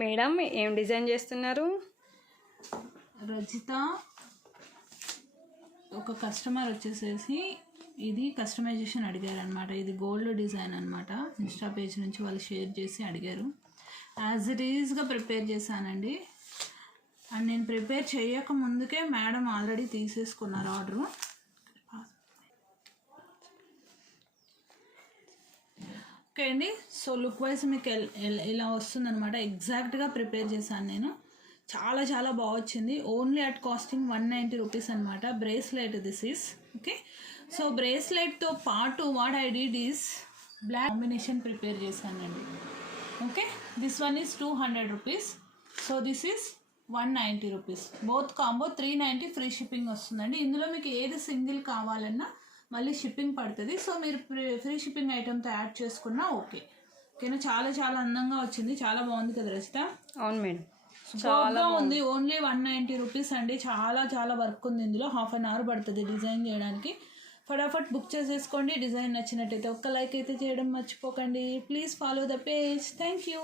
Madam ఏం design చేస్తున్నారు? రజిత ఒక కస్టమర్ వచ్చేసేసి ఇది కస్టమైజేషన్ అడిగారు అనమాట. ఇది గోల్డ్ డిజైన్ అనమాట. ఇన్స్టా పేజ్ నుంచి వాళ్ళు షేర్ చేసి అడిగారు. యాజ్ ఇట్ ఈజ్గా ప్రిపేర్ చేశానండి. అండ్ నేను ప్రిపేర్ చేయక ముందుకే మేడం ఆల్రెడీ తీసేసుకున్నారు ఆర్డరు. ఓకే అండి. సో లుక్ వైజ్ మీకు ఇలా వస్తుందన్నమాట. ఎగ్జాక్ట్గా ప్రిపేర్ చేశాను నేను. చాలా చాలా బాగా వచ్చింది. ఓన్లీ అట్ కాస్టింగ్ 190 రూపీస్ అనమాట. Bracelet this is okay. So బ్రేస్లెట్తో పాటు what I did is black combination prepare చేశానండి. Okay, this one is 200 rupees. So this is 190 rupees. Both combo 390 free shipping వస్తుందండి. ఇందులో మీకు ఏది సింగిల్ కావాలన్నా మళ్ళీ షిప్పింగ్ పడుతుంది. సో మీరు ఫ్రీ షిప్పింగ్ ఐటెంతో యాడ్ చేసుకున్నా ఓకేనా. చాలా చాలా అందంగా వచ్చింది. చాలా బాగుంది కదా రచిత? అవును మేడం, చాలా ఉంది. ఓన్లీ 190 రూపీస్ అండి. చాలా చాలా వర్క్ ఉంది ఇందులో. హాఫ్ అన్ అవర్ పడుతుంది డిజైన్ చేయడానికి. ఫటాఫట్ బుక్ చేసేసుకోండి. డిజైన్ నచ్చినట్టయితే ఒక్క లైక్ అయితే చేయడం మర్చిపోకండి. Please follow the page. Thank you.